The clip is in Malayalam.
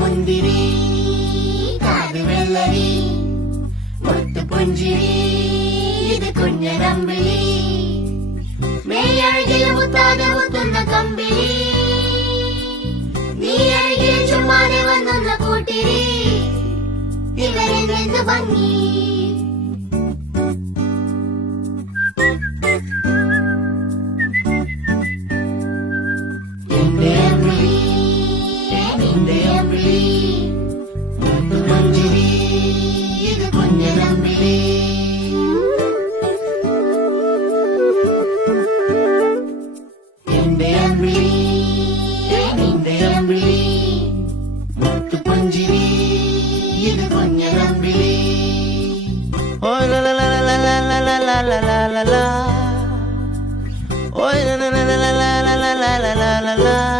മുന്തിരി കാത് വെള്ളരി മുത്തു പുഞ്ചിരി ഇത് കുഞ്ഞനമ്പിളി മേയഴകിൽ മുത്താതെ മുത്തുന്ന കമ്പിളി നീ അഴകിൽ ചുമ്മാതെ വന്നൊന്ന കൂട്ടിരി ഇവരിൽ നിന്ന് ഭംഗി Oh la la la la la la la la la la la la. Oh la la la la la la la la la la la.